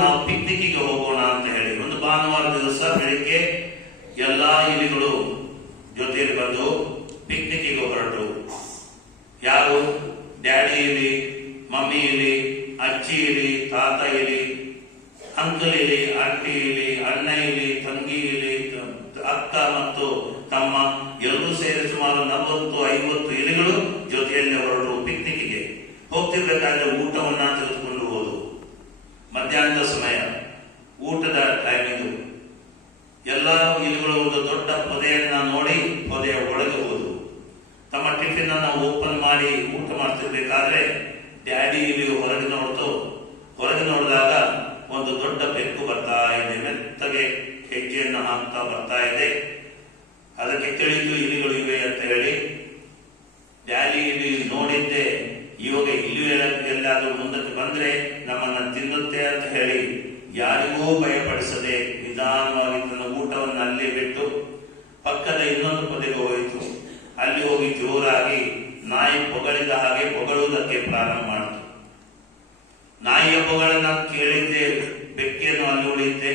ನಾವು ಪಿಕ್ನಿಕ್ಕಿಗೆ ಹೋಗೋಣ ಅಂತ ಹೇಳಿ ಒಂದು ಭಾನುವಾರ ದಿವಸ ಬೆಳಿಗ್ಗೆ ಎಲ್ಲಾ ಇಲಿಗಳು ಜೊತೆಯಲ್ಲಿ ಬಂದು ಪಿಕ್ನಿಕ್ಕಿಗೆ ಹೊರಟು. ಯಾರು? ಡ್ಯಾಡಿ ಇಲಿ, ಮಮ್ಮಿ ಇಲಿ, ಅಜ್ಜಿ ಇಲಿ, ತಾತ ಇಲಿ, ಅಂಕಲ್ ಇಲಿ, ಆಂಟಿ ಇಲಿ, ಅಣ್ಣ ಇಲಿ, ತಂಗಿ ಇಲಿ, ಅಕ್ಕ ಮತ್ತು ತಮ್ಮ ಎಲ್ಲರೂ ಸೇರಿ ಸುಮಾರು 40-50 ಇಲಿಗಳು ಜೊತೆಯಲ್ಲಿ ಹೊರಟು ಪಿಕ್ನಿಕ್ಗೆ. ಹೋಗ್ತಿರ್ಬೇಕಾದ್ರೆ ಊಟವನ್ನ ತೆಗೆದುಕೊಂಡು ಹೋದು. ಮಧ್ಯಾಹ್ನದ ಸಮಯ, ಊಟದ ಟೈಮ್ ಇದು. ಎಲ್ಲ ಇಲಿಗಳು ಒಂದು ದೊಡ್ಡ ಪೊದೆಯನ್ನ ನೋಡಿ ಪೊದೆಯ ಒಳಗೆ ಹೋದು. ತಮ್ಮ ಟಿಫಿನ್ ಅನ್ನ ಓಪನ್ ಮಾಡಿ ಊಟ ಮಾಡ್ತಿರ್ಬೇಕಾದ್ರೆ ಡ್ಯಾಡಿ ಇಲಿಯು ಹೊರಗೆ ನೋಡ್ತು. ಹೊರಗೆ ನೋಡಿದಾಗ ಒಂದು ದೊಡ್ಡ ಬೆಕ್ಕು ಬರ್ತಾ ಇದೆ. ಮೆತ್ತಗೆ ಹೆಜ್ಜೆಯನ್ನು ಹಾಕ್ತಾ ಬರ್ತಾ ಇದೆ. ಅದಕ್ಕೆ ತಿಳಿದು ಇಲಿಗಳು ಇವೆ ಅಂತ ಹೇಳಿ ಡ್ಯಾಡಿ ಇಲಿ ನೋಡಿದ್ದೆ, ಇವಾಗ ಇಲಿ ಎಲ್ಲಾದ್ರೂ ಮುಂದಕ್ಕೆ ಬಂದ್ರೆ ನಮ್ಮನ್ನ ತಿನ್ನುತ್ತೆ ಅಂತ ಹೇಳಿ ಯಾರಿಗೂ ಭಯಪಡಿಸದೆ ನಿಧಾನವಾಗಿ ತನ್ನ ಊಟವನ್ನು ಅಲ್ಲೇ ಬಿಟ್ಟು ಪಕ್ಕದ ಇನ್ನೊಂದು ಪೊದೆಗೆ ಹೋಯಿತು. ಅಲ್ಲಿ ಹೋಗಿ ಜೋರಾಗಿ ನಾಯಿ ಹೊಗಳಿದ ಹಾಗೆ ಹೊಗಳುವುದಕ್ಕೆ ಪ್ರಾರಂಭ ಮಾಡಿತು. ನಾಯಿಯ ಹೊಗಳನ್ನ ಕೇಳಿದ್ದೆ, ಬೆಕ್ಕಿಯನ್ನು ಅಲ್ಲಿ ಉಳಿದ್ದೆ,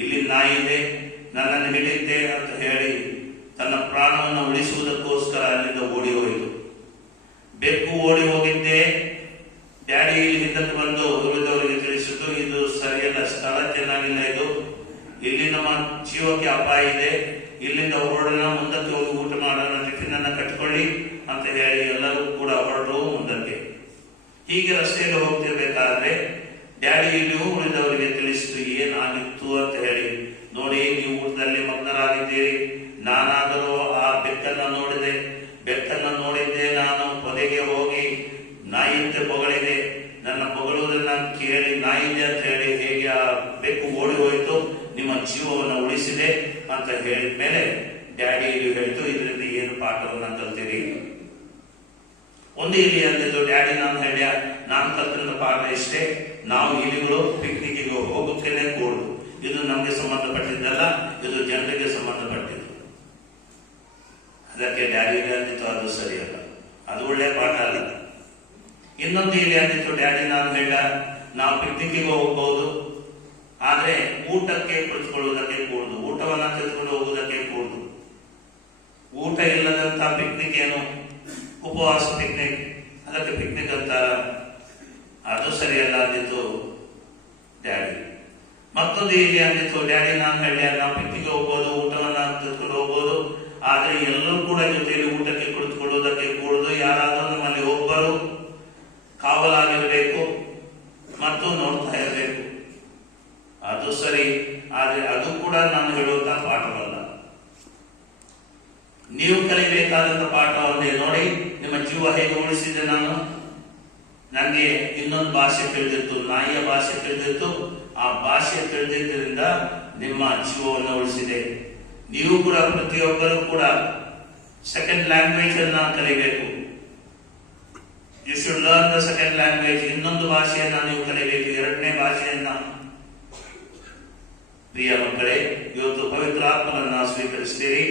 ಇಲ್ಲಿ ನಾಯಿ ಇದೆ, ನನ್ನನ್ನು ಹಿಡಿದ್ದೆ ಅಂತ ಹೇಳಿ ತನ್ನ ಪ್ರಾಣವನ್ನು ಉಳಿಸುವುದಕ್ಕೋಸ್ಕರ ಅಲ್ಲಿಂದ ಓಡಿ ಹೋಯಿತು. ಬೆಕ್ಕು ಓಡಿ ಹೋಗಿದ್ದೆ. ಡ್ಯಾಡಿ ಹಿಂದಕ್ಕೆ ಬಂದು ಉಳಿದವರಿಗೆ ತಿಳಿಸಿದ್ದು, ಇದು ಸರಿಯಲ್ಲ, ಸ್ಥಳ ಚೆನ್ನಾಗಿಲ್ಲ, ಇಲ್ಲಿ ನಮ್ಮ ಜೀವಕ್ಕೆ ಅಪಾಯ ಇದೆ, ಇಲ್ಲಿಂದ ಹೊರಡೋಣ, ಮುಂದಕ್ಕೆ ಹೋಗಿ ಊಟ ಮಾಡೋಣ, ಟಿಫಿನ್ ಅನ್ನ ಕಟ್ಕೊಳ್ಳಿ ಅಂತ ಹೇಳಿ ಎಲ್ಲರೂ ಕೂಡ ಹೊರಟರು ಮುಂದಕ್ಕೆ. ಹೀಗೆ ರಸ್ತೆಯಲ್ಲಿ ಹೋಗ್ತಿರ್ಬೇಕಾದ್ರೆ ಡ್ಯಾಡಿ ಇಲ್ಲಿಯೂ ಉಳಿದವರಿಗೆ ತಿಳಿಸಿತು ಏನಾಗಿತ್ತು ಅಂತ ಹೇಳಿ. ನೋಡಿ, ನೀವು ಊಟದಲ್ಲಿ ಮಗ್ನರಾಗಿದ್ದೀರಿ, ನಾನಾದರೂ ಆ ಬೆಕ್ಕನ್ನ ನೋಡಿದೆ, ಬೆಕ್ಕನ್ನ ನೋಡಿದ್ದೆ ನಾನು ಪೊದೆಗೆ ಹೋಗಿ ನಾಯಿಯಂತೆ ಹೊಗಳಿದೆ, ನನ್ನ ಹೊಗಳುವುದನ್ನ ಕೇಳಿ ನಾಯಿದೆ ಅಂತ ಹೇಳಿ ಹೇಗೆ ಆ ಬೆಕ್ಕು ಓಡಿ ಹೋಯಿತು, ನಿಮ್ಮ ಜೀವವನ್ನು ಉಳಿಸಿದೆ ಅಂತ ಹೇಳಿದ ಮೇಲೆ ಡ್ಯಾಡಿ ಇಲ್ಲಿ ಹೇಳಿತು, ಇದರಿಂದ ಏನು ಪಾಠವನ್ನ ಕಲ್ತೀರಿ? ಒಂದು ಇಲಿ ಅಂದಿದ್ದು, ಡ್ಯಾಡಿ ನಾನು ಕಲ್ತಿರೋ ಪಾಠ ಇಷ್ಟೇ, ನಾವು ಇಲಿಗಳು ಪಿಕ್ನಿಕ್ಗೆ ಹೋಗೋಕ್ಕೇನೆ ಕೂಡುದು, ಇದು ನಮಗೆ ಸಂಬಂಧಪಟ್ಟಿದ್ದಲ್ಲ, ಇದು ಜನರಿಗೆ ಸಂಬಂಧಪಟ್ಟಿದ್ದು. ಅದಕ್ಕೆ ಡ್ಯಾಡಿ ಅಂದಿತ್ತು, ಅದು ಸರಿಯಲ್ಲ, ಅದು ಒಳ್ಳೆಯ ಪಾಠ ಅಲ್ಲ. ಇನ್ನೊಂದು ಇಲ್ಲಿ ಅಂದಿತ್ತು, ಡ್ಯಾಡಿ ನಾವು ಪಿಕ್ನಿಕ್ಗೆ ಹೋಗಬಹುದು, ಆದ್ರೆ ಊಟಕ್ಕೆ ಕುಳಿತುಕೊಳ್ಳುವುದಕ್ಕೆ ಕೂಡುದು, ಊಟವನ್ನ ತೆಗೆದುಕೊಂಡು ಹೋಗುವುದಕ್ಕೆ ಕೂಡುದು. ಊಟ ಇಲ್ಲದಂತ ಪಿಕ್ನಿಕ್ ಏನು? ಉಪವಾಸ ಪಿಕ್ನಿಕ್, ಅದಕ್ಕೆ ಪಿಕ್ನಿಕ್ ಅಂತಾರ, ಅದು ಸರಿಯಲ್ಲ ಅಂದಿತ್ತು ಡ್ಯಾಡಿ. ಮತ್ತೊಂದು ಇಲ್ಲಿ ಅಂದಿತ್ತು, ಡ್ಯಾಡಿ ನಾವು ಪಿಕ್ನಿಕ್ಗೆ ಹೋಗ್ಬೋದು, ಊಟವನ್ನ ತೆಗೆದುಕೊಂಡು ಹೋಗ್ಬೋದು, ಆದ್ರೆ ಎಲ್ಲರೂ ಕೂಡ ಜೊತೆಯಲ್ಲಿ ಊಟಕ್ಕೆ ಕುಳಿತುಕೊಳ್ಳುವುದಕ್ಕೆ ಕೂಡುದು. ಯಾರಾದ್ರೂ ನಮ್ಮಲ್ಲಿ ಒಬ್ಬರು ಕಾವಲಾಗಿರಬೇಕು ಮತ್ತು ನೋಡ್ತಾ ಇರಬೇಕು, ಅದು ಸರಿ. ಆದ್ರೆ ಅದು ಕೂಡ ನಾನು ಹೇಳುವಂತಹ ಪಾಠವಲ್ಲ. ನೀವು ಕಲಿಬೇಕಾದಂತ ಪಾಠವನ್ನೇ ನೋಡಿ. ನಿಮ್ಮ ಜೀವ ಹೇಗೆ ಉಳಿಸಿದೆ ನಾನು? ನನಗೆ ಇನ್ನೊಂದು ಭಾಷೆ ತಿಳಿದಿತ್ತು, ನಾಯಿಯ ಭಾಷೆ ತಿಳಿದಿತ್ತು. ಆ ಭಾಷೆ ತಿಳಿದಿದ್ದರಿಂದ ನಿಮ್ಮ ಜೀವವನ್ನು ಉಳಿಸಿದೆ. ನೀವು ಕೂಡ, ಪ್ರತಿಯೊಬ್ಬರು ಕೂಡ ಸೆಕೆಂಡ್ ಲ್ಯಾಂಗ್ವೇಜ್ ಅನ್ನ ಕಲಿಬೇಕು. You should learn the second language. ಇನ್ನೊಂದು ಭಾಷೆಯನ್ನ ನೀವು ಕಲಿಬೇಕು, ಎರಡನೇ ಭಾಷೆಯನ್ನ. ಪ್ರಿಯ ಮಕ್ಕಳೇ, ಇವತ್ತು ಪವಿತ್ರಾತ್ಮರನ್ನ ಸ್ವೀಕರಿಸ್ತೀರಿ,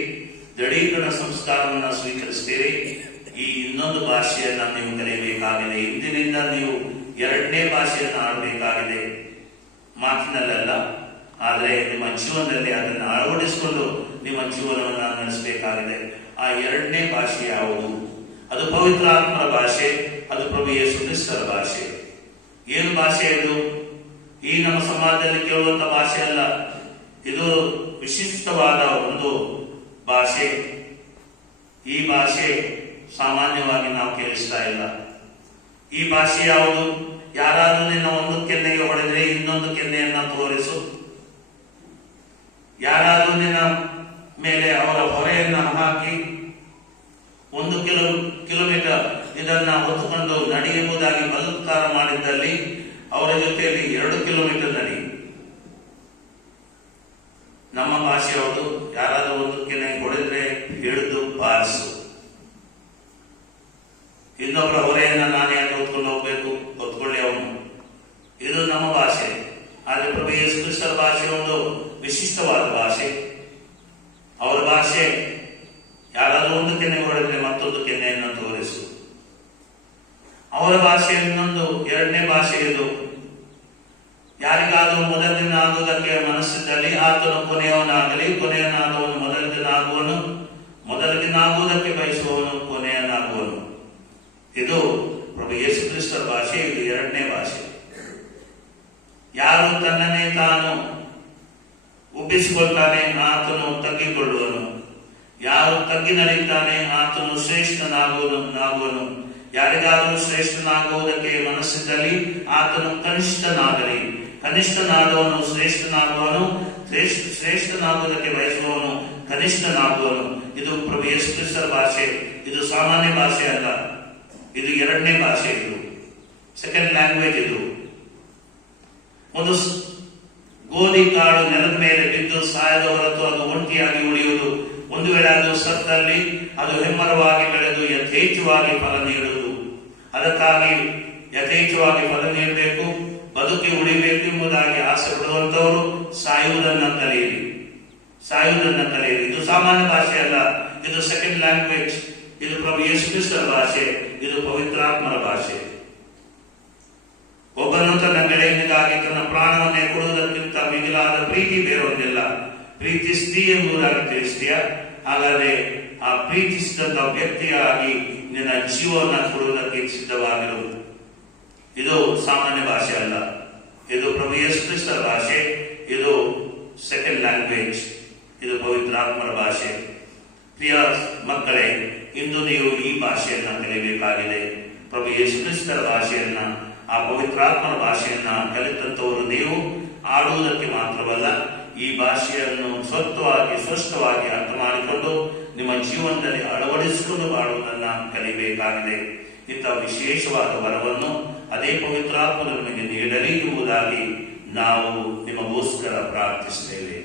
ದೃಢೀಕರಣ ಸಂಸ್ಕಾರವನ್ನ ಸ್ವೀಕರಿಸ್ತೀರಿ. ಈ ಇನ್ನೊಂದು ಭಾಷೆಯನ್ನ ನೀವು ಕಲಿಯಬೇಕಾಗಿದೆ. ಇಂದಿನಿಂದ ನೀವು ಎರಡನೇ ಭಾಷೆಯನ್ನು ಆಡಬೇಕಾಗಿದೆ, ಮಾತಿನಲ್ಲ, ಆದರೆ ನಿಮ್ಮ ಜೀವನದಲ್ಲಿ ಅದನ್ನು ಅಳವಡಿಸಿಕೊಂಡು ನಿಮ್ಮ ಜೀವನವನ್ನು ನಡೆಸಬೇಕಾಗಿದೆ. ಆ ಎರಡನೇ ಭಾಷೆ ಯಾವುದು? ಅದು ಪವಿತ್ರ ಆತ್ಮರ ಭಾಷೆ, ಅದು ಪ್ರಭು ಯೇಸು ಕ್ರಿಸ್ತರ ಭಾಷೆ. ಏನು ಭಾಷೆ ಇದು? ಈ ನಮ್ಮ ಸಮಾಜದಲ್ಲಿ ಕೇಳುವಂತ ಭಾಷೆ ಅಲ್ಲ, ಇದು ವಿಶಿಷ್ಟವಾದ ಒಂದು ಭಾಷೆ. ಈ ಭಾಷೆ ಸಾಮಾನ್ಯವಾಗಿ ನಾವು ಕೇಳಿಸ್ತಾ ಇಲ್ಲ. ಈ ಭಾಷೆ ಯಾವುದು? ಯಾರಾದ್ರೂ ನಿನ್ನ ಒಂದು ಕೆನ್ನೆಗೆ ಹೊಡೆದ್ರೆ ಇನ್ನೊಂದು ಕೆನ್ನೆಯನ್ನ ತೋರಿಸು, ಯಾರಾದ್ರೂ ನಿನ್ನ ಮೇಲೆ ಅವರ ಹೊರೆಯನ್ನ ಹಾಕಿ 1 ಕಿಲೋಮೀಟರ್ ಇದನ್ನ ಹೊತ್ತುಕೊಂಡು ನಡೆಯುವುದಾಗಿ ಬಲಾತ್ಕಾರ ಮಾಡಿದ್ದಲ್ಲಿ ಅವರ ಜೊತೆಯಲ್ಲಿ 2 ಕಿಲೋಮೀಟರ್ ನಡಿ. ನಮ್ಮ ಭಾಷೆ ಯಾವುದು? ಯಾರಾದ್ರೂ ಒಂದು ಕೆನ್ನೆಗೆ ಹೊಡೆದ್ರೆ ಹಿಡಿದು ಬಾರಿಸು. ಇನ್ನೊಬ್ಬರ ಹೊರೆಯನ್ನ ನಾನು ಯಾಕೆ ಹೊತ್ಕೊಂಡು ಹೋಗ್ಬೇಕು? ಹೊತ್ಕೊಳ್ಳಿ ಅವನು. ಇದು ನಮ್ಮ ಭಾಷೆ. ಆದ್ರೆ ಪ್ರಭು ಯೇಸು ಕ್ರಿಸ್ತರ ಭಾಷೆ ಒಂದು ವಿಶಿಷ್ಟವಾದ ಭಾಷೆ. ಅವರ ಭಾಷೆ ಯಾರಾದ್ರೂ ಒಂದು ಕೆನ್ನೆ ಹೊಡೆದ್ರೆ ಮತ್ತೊಂದು ಕೆನ್ನೆಯನ್ನು ತೋರಿಸು. ಅವರ ಭಾಷೆ ಇನ್ನೊಂದು, ಎರಡನೇ ಭಾಷೆ ಇದು. ಯಾರಿಗಾದರೂ ಮೊದಲಿನಾಗುವುದಕ್ಕೆ ಮನಸ್ಸಿದ್ದಲ್ಲಿ ಆತನು ಕೊನೆಯವನಾಗಲಿ, ಕೊನೆಯನಾದವನು ಮೊದಲಿನಾಗುವನು, ಮೊದಲಿನಾಗುವುದಕ್ಕೆ ಬಯಸುವವನು ಕೊನೆಯನಾಗುವನು. ಇದು ಪ್ರಭು ಯೇಸು ಕ್ರಿಸ್ತರ ಭಾಷೆ. ಇದು ಎರಡನೇ ಭಾಷೆ. ಯಾರು ತನ್ನನ್ನೇ ತಾನು ಉಬ್ಬಿಸಿಕೊಳ್ತಾನೆ ಆತನು ತಗ್ಗಿಕೊಳ್ಳುವನು, ಯಾರು ತಗ್ಗಿನಲ್ಲಿದ್ದಾನೆ ಆತನು ಶ್ರೇಷ್ಠನಾಗುವನು. ಯಾರಿಗಾದರೂ ಶ್ರೇಷ್ಠನಾಗುವುದಕ್ಕೆ ಮನಸ್ಸಿದ್ದಲ್ಲಿ ಆತನು ಕನಿಷ್ಠನಾಗಲಿ, ಕನಿಷ್ಠನಾದವನು ಶ್ರೇಷ್ಠನಾಗುವನು, ಶ್ರೇಷ್ಠನಾಗುವುದಕ್ಕೆ ಬಯಸುವವನು ಕನಿಷ್ಠನಾಗುವನು. ಇದು ಪ್ರಭು ಯೇಸು ಕ್ರಿಸ್ತರ ಭಾಷೆ. ಇದು ಸಾಮಾನ್ಯ ಭಾಷೆ ಅಲ್ಲ, ಇದು ಎರಡನೇ ಭಾಷೆ. ಇದು ಸೆಕೆಂಡ್ ಲ್ಯಾಂಗ್ವೇಜ್. ಇದು ಒಂದು ಗೋಧಿ ಕಾಳು ನೆಲದ ಮೇಲೆ ಬಿದ್ದು ಸಾಯದ ಹೊರತು ಅದು ಒಂಟಿಯಾಗಿ ಉಳಿಯುವುದು. ಒಂದು ವೇಳೆ ಅದು ಸತ್ತಲ್ಲಿ ಅದು ಹೆಮ್ಮರವಾಗಿ ಬೆಳೆದು ಯಥೇಚ್ಛವಾಗಿ ಫಲ ನೀಡುವುದು. ಅದಕ್ಕಾಗಿ ಯಥೇಚ್ಛವಾಗಿ ಫಲ ನೀಡಬೇಕು, ಬದುಕಿ ಉಳಿಬೇಕು ಎಂಬುದಾಗಿ ಆಸೆ ಪಡುವಂತವರು ಸಾಯುವುದನ್ನು ಕಲಿಯಿರಿ. ಇದು ಸಾಮಾನ್ಯ ಭಾಷೆ ಅಲ್ಲ, ಇದು ಸೆಕೆಂಡ್ ಲ್ಯಾಂಗ್ವೇಜ್. ಇದು ಪ್ರಭು ಯೇಸು ಕ್ರಿಸ್ತರ ಭಾಷೆ. ಇದು ಪವಿತ್ರಾತ್ಮರ ಭಾಷೆ. ಒಬ್ಬನು ತನ್ನ ಗೆಳೆಯನಿಗಾಗಿ ತನ್ನ ಪ್ರಾಣವನ್ನೇ ಕೊಡುವುದಕ್ಕಿಂತ ಮಿಗಿಲಾದ ಪ್ರೀತಿ ಬೇರೊಂದಿಲ್ಲ. ಪ್ರೀತಿಸ್ತೀ ಎಂಬುದಾಗಿ ತಿಳಿಸ್ತೀಯ, ಹಾಗಾದ್ರೆ ಆ ಪ್ರೀತಿಸಿದಂತ ವ್ಯಕ್ತಿಯಾಗಿ ನಿನ್ನ ಜೀವವನ್ನು ಕೊಡುವುದಕ್ಕೆ ಸಿದ್ಧವಾಗಿರು. ಇದು ಸಾಮಾನ್ಯ ಭಾಷೆ ಅಲ್ಲ, ಇದು ಪ್ರಭು ಯೇಸು ಕ್ರಿಸ್ತರ ಭಾಷೆ. ಇದು ಸೆಕೆಂಡ್ ಲ್ಯಾಂಗ್ವೇಜ್. ಇದು ಪವಿತ್ರಾತ್ಮರ ಭಾಷೆ. ಪ್ರಿಯ ಮಕ್ಕಳೇ, ಇಂದು ನೀವು ಈ ಭಾಷೆಯನ್ನ ಕಲಿಯಬೇಕಾಗಿದೆ. ಪ್ರಭು ಯೇಸು ಕ್ರಿಸ್ತರ ಭಾಷೆಯನ್ನ, ಆ ಪವಿತ್ರಾತ್ಮರ ಭಾಷೆಯನ್ನ ಕಲಿತಂತವರು ನೀವು ಆಡುವುದಕ್ಕೆ ಮಾತ್ರವಲ್ಲ, ಈ ಭಾಷೆಯನ್ನು ಸ್ಪಷ್ಟವಾಗಿ ಅರ್ಥ ಮಾಡಿಕೊಂಡು ನಿಮ್ಮ ಜೀವನದಲ್ಲಿ ಅಳವಡಿಸಿಕೊಂಡು ಬಾಳುವುದನ್ನ ಕಲಿಯಬೇಕಾಗಿದೆ. ಇಂಥ ವಿಶೇಷವಾದ ವರವನ್ನು ಅದೇ ಪವಿತ್ರಾತ್ಮರು ನಿಮಗೆ ನೀಡಲಿ ಎಂಬುದಾಗಿ ನಾವು ನಿಮಗೋಸ್ಕರ ಪ್ರಾರ್ಥಿಸುತ್ತೇವೆ.